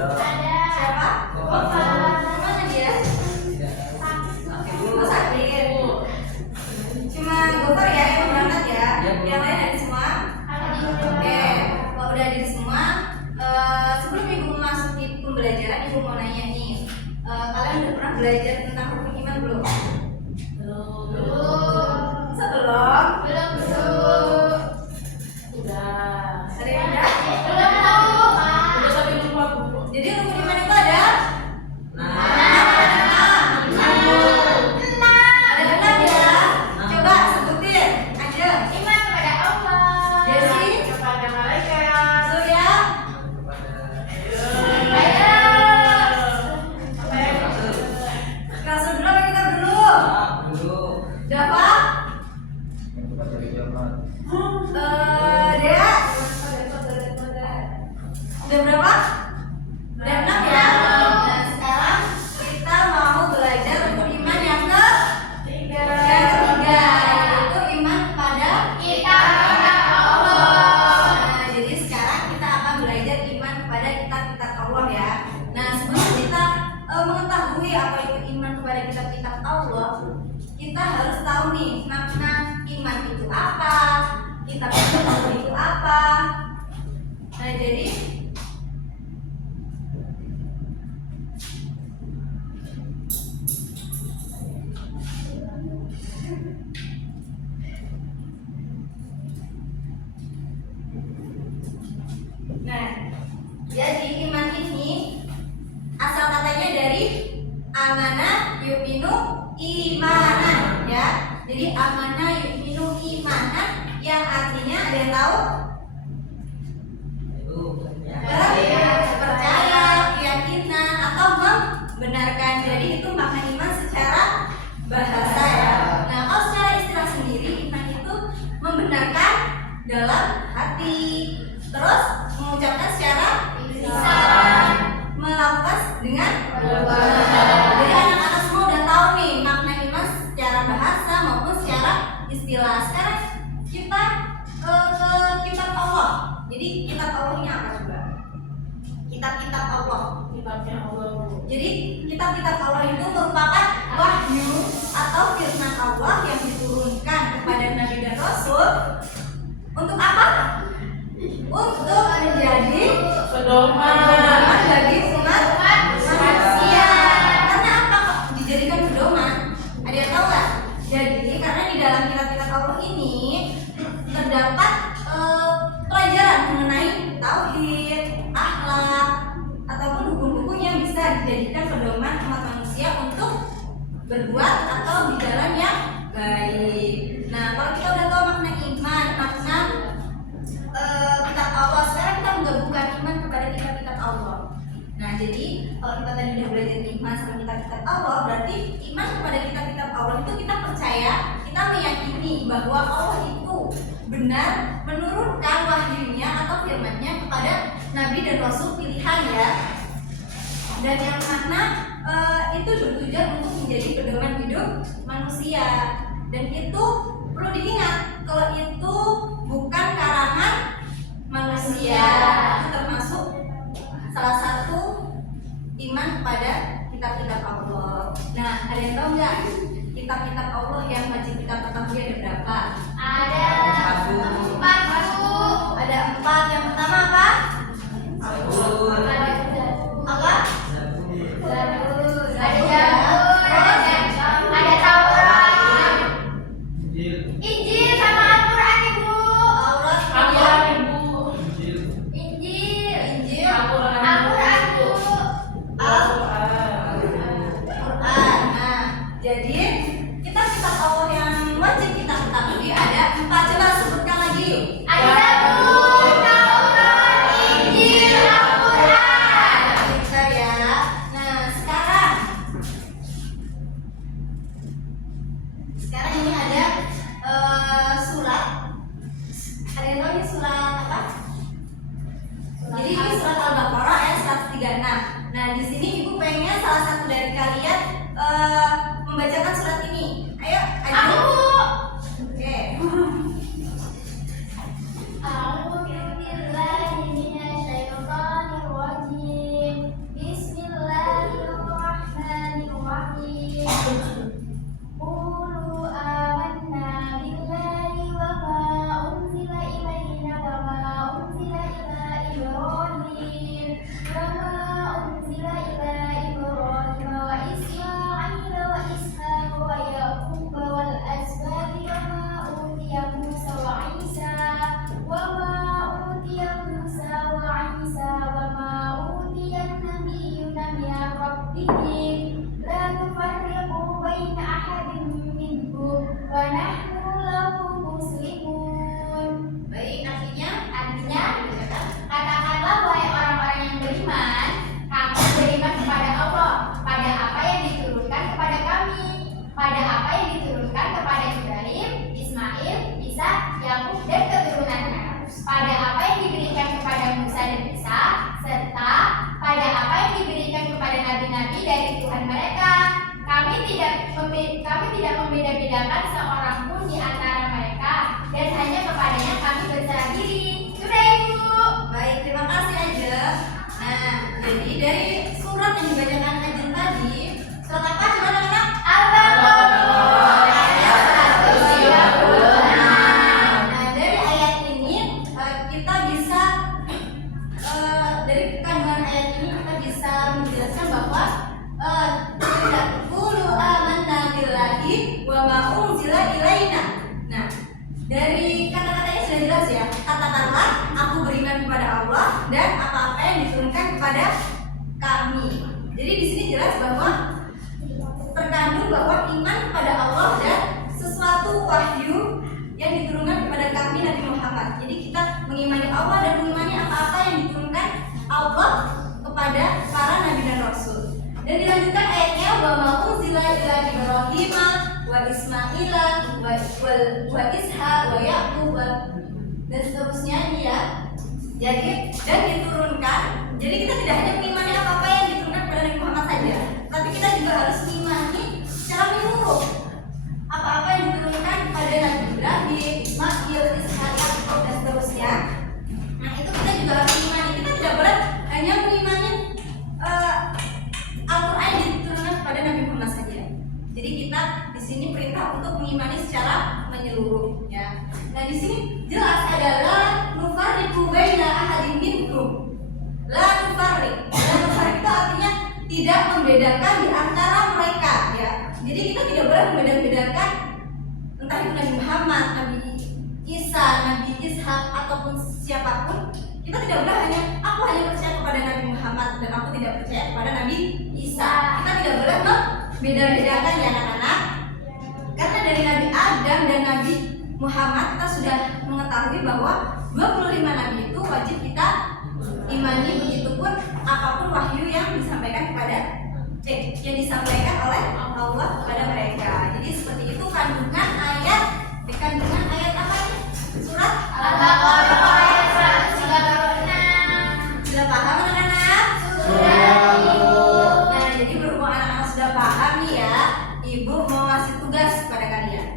Siapa? Mana dia? Oh, sakit. Cuma Gofar ya yang berangkat ya. Yang lain ada semua? Oke. Kalau udah ada semua, sebelum ibu memasuki pembelajaran, ibu mau nanya nih. Kalian udah pernah belajar tentang rukun iman belum? Sebelum? Jadi rukun iman itu ada? Ada 6 ya. Coba sebutin. Aja. Iman kepada Allah, Jesse? kepada malaikat, Surya? Rasul dulu apa kita dulu? Java? Dea? Udah berapa? Udah 6 ya. Nah, sekarang kita mau belajar rukun iman yang ketiga, yaitu iman kepada kitab Allah. Nah, jadi sekarang kita akan belajar iman kepada kitab-kitab Allah ya. Nah, sebelum kita mengetahui apa itu iman kepada kitab-kitab Allah, kita harus tahu nih makna iman itu apa, kitab-kitab Allah itu apa. Nah, jadi iman ini asal katanya dari amana yu'minu imanan ya. Jadi amana yu'minu imanan yang artinya ada yang tahu? Percaya, keyakinan atau membenarkan. Jadi itu makna iman secara bahasa ya. Nah, kalau secara istilah sendiri iman itu membenarkan dalam hati, terus mengucapkan secara lisan, melakukan dengan jadi anak-anak semua udah tahu nih makna iman secara bahasa maupun secara istilah. Sekarang kita ke kitab Allah. Jadi kitab Allah ini apa coba? Kitab-kitab Allah. Jadi kitab-kitab Allah itu merupakan wahyu atau firman Allah yang diturunkan kepada Nabi dan Rasul untuk apa? Untuk menjadi pedoman bagi umat manusia. Karena apa kok dijadikan pedoman? Ada yang tahu nggak? Jadi karena di dalam kitab-kitab Allah ini terdapat pelajaran mengenai tauhid, akhlak, ataupun hukum-hukum yang bisa dijadikan pedoman umat manusia untuk berbuat atau di jalan yang baik. Nah, kalau kita udah tahu makna iman, makna kitab Allah, sekarang kita menggabungkan iman kepada kitab-kitab Allah. Nah, jadi kalau kita tadi udah belajar iman sama kitab-kitab Allah, berarti iman kepada kitab-kitab Allah itu kita percaya, kita meyakini bahwa Allah itu benar menurunkan wahyunya atau firman-Nya kepada Nabi dan Rasul pilihan ya. Dan yang mana itu bertujuan untuk menjadi pedoman hidup manusia. Dan itu perlu diingat kalau itu bukan karangan manusia, termasuk salah satu iman kepada kitab-kitab Allah. Nah, ada yang tahu nggak kitab-kitab Allah yang wajib kita ketahui ada berapa? Ada 4 Bu. Ada 4. Yang pertama apa? Apa? Ada Taurat, Injil sama Al-Quran Ibu. Taurat, Injil, Al-Quran Bu. Al-Quran. Nah, jadi kitab-kitab Allah yang wajib kita ketahui dinin la nufarriqu baina ahadin minhum wa nahnu lahu muslimun. Baik, artinya Katakanlah wahai orang-orang yang beriman, kami beriman kepada Allah, pada apa yang diturunkan kepada kami, pada apa yang diturunkan kepada Ibrahim, Ismail, Isa, Yakub dan keturunannya, pada apa yang diberikan kepada Musa dan Isa, serta pada apa yang diberikan kepada nabi-nabi dari Tuhan mereka. Kami tidak membeda-bedakan seorang pun di antara mereka, dan hanya kepadanya kami berserah diri. Sudah, Ibu. baik, terima kasih Aja. Nah, jadi dari surat yang dibacakan Aja tadi, surat apa coba anak-anak? Al-Baqarah Ayat 136. 136. Nah, dari ayat ini kita bisa dari kandungan ayat ini kita bisa menjelaskan bahwa qulu amanna billahi wa ma unzila ilaina. Nah, dari kata-katanya sudah jelas ya. Katakanlah aku beriman kepada Allah dan apa-apa yang diturunkan kepada kami. Jadi di sini jelas bahwa terkandung bahwa iman kepada Allah dan sesuatu wahyu yang diturunkan kepada kami Nabi Muhammad. Jadi kita mengimani Allah dan mengimani apa-apa yang diturunkan Allah kepada para nabi dan rasul. Dan dilanjutkan ayatnya wa ma unzila ila Ibrahim wa Ismaila wa Isha wa Yaqub dan seterusnya ya. Jadi dan diturunkan. Jadi kita tidak hanya mengimani apa-apa yang diturunkan kepada Nabi Muhammad saja, tapi kita juga harus mengimani secara menyeluruh apa-apa yang diturunkan kepada Nabi Ibrahim, Ismail, Ishak, Yakub dan seterusnya. Nah, itu kita juga harus mengimani. Kita tidak boleh hanya mengimani Al-Qur'an yang diturunkan kepada Nabi Muhammad saja. Jadi kita di sini perintah untuk mengimani secara menyeluruh ya. Nah, di sini jelas adalah nufarriqu baina ahadin minhum. La nufarriq. La nufarriq itu artinya tidak membedakan di antara mereka ya. Jadi kita tidak boleh membeda-bedakan entah itu Nabi Muhammad, Nabi Isa, Nabi Ishak ataupun siapapun. Kita tidak boleh aku hanya percaya kepada Nabi Muhammad dan aku tidak percaya kepada Nabi Isa. Kita tidak boleh membeda-bedakan ya anak-anak. Karena dari Nabi Adam dan Nabi Muhammad kita sudah mengetahui bahwa 25 nabi itu wajib kita imani, begitupun apapun wahyu yang disampaikan oleh Allah kepada mereka. Jadi seperti itu kandungan ayat apa ini? Surat Al-Baqarah ayat 136. Sudah paham anak-anak? Sudah, Ibu. Nah, jadi berhubung anak-anak sudah paham nih ya, Ibu mau ngasih tugas kepada kalian.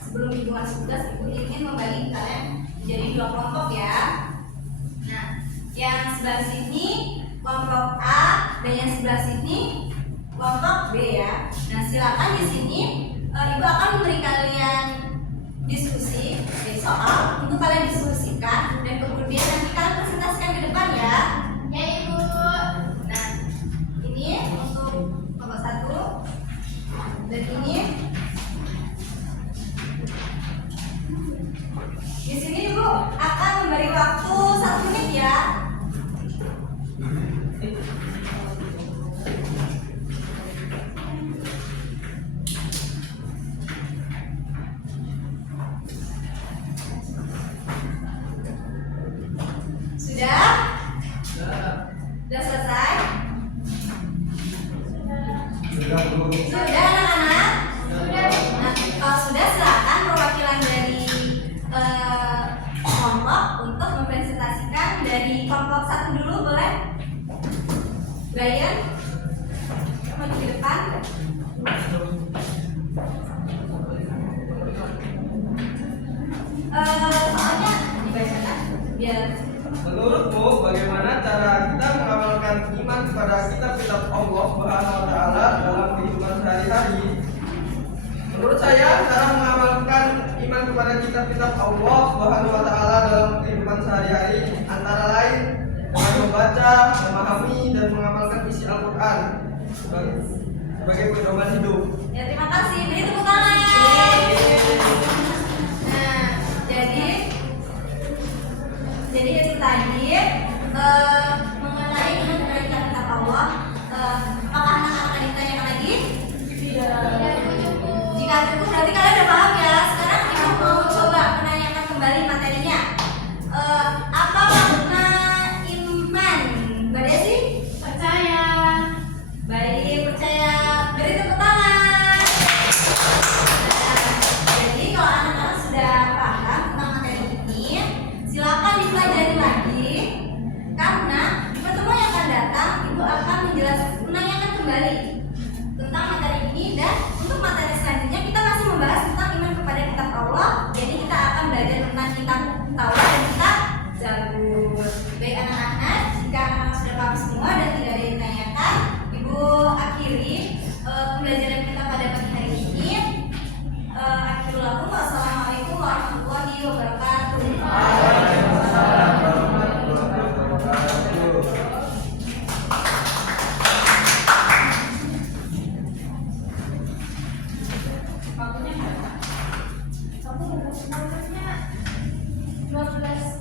Sebelum Ibu ngasih tugas, Ibu ingin membagi kalian menjadi 2 kelompok ya. Nah, yang sebelah sini kelompok A dan yang sebelah sini kelompok B ya. Nah, silakan di sini Ibu akan memberi kalian diskusi soal untuk kalian diskusikan dan kemudian nanti kalian presentasikan ke depan ya. Ya, Ibu. Nah, ini untuk kelompok 1 dan ini di sini Ibu akan memberi waktu 1 menit ya. Sudah? Sudah selesai? Sudah anak-anak? Nah, kalau sudah silakan perwakilan dari kelompok untuk mempresentasikan dari kelompok 1 dulu boleh? Brian, maju ke depan. Soalnya dibacakan biar. Menurutmu bagaimana cara kita mengamalkan iman kepada kitab-kitab Allah Subhanahu wa taala dalam kehidupan sehari-hari? Menurut saya, cara mengamalkan iman kepada kitab-kitab Allah Subhanahu wa taala dalam kehidupan sehari-hari antara lain dengan membaca, memahami dan mengamalkan isi Al-Qur'an sebagai pedoman hidup. Ya, terima kasih. Beri tepuk tangan. Nah, jadi itu tadi mengenai iman kepada kitab Allah. Ya cukup, berarti kalian udah paham ya. Sekarang kita mau coba menanyakan kembali materinya. Apa makna iman? Mbak Desi? Percaya. Baik, percaya. Beri tepuk tangan. Nah, jadi kalau anak-anak sudah paham tentang materi ini, silakan dipelajari lagi. Karena di pertemuan yang akan datang, Ibu akan menanyakan kembali tentang materi ini, dan untuk materi selanjutnya kita masih membahas tentang iman kepada kitab Allah. Jadi kita akan belajar tentang kitab Taurat dan kitab Zabur. Baik anak-anak, jika anak-anak sudah paham semua dan tidak ada yang ditanyakan, Ibu akhiri pembelajaran kita pada pagi hari ini. Wassalamualaikum warahmatullahi wabarakatuh. Waalaikumsalam warahmatullahi wabarakatuh. Waktunya berapa? Satu berapa? 12.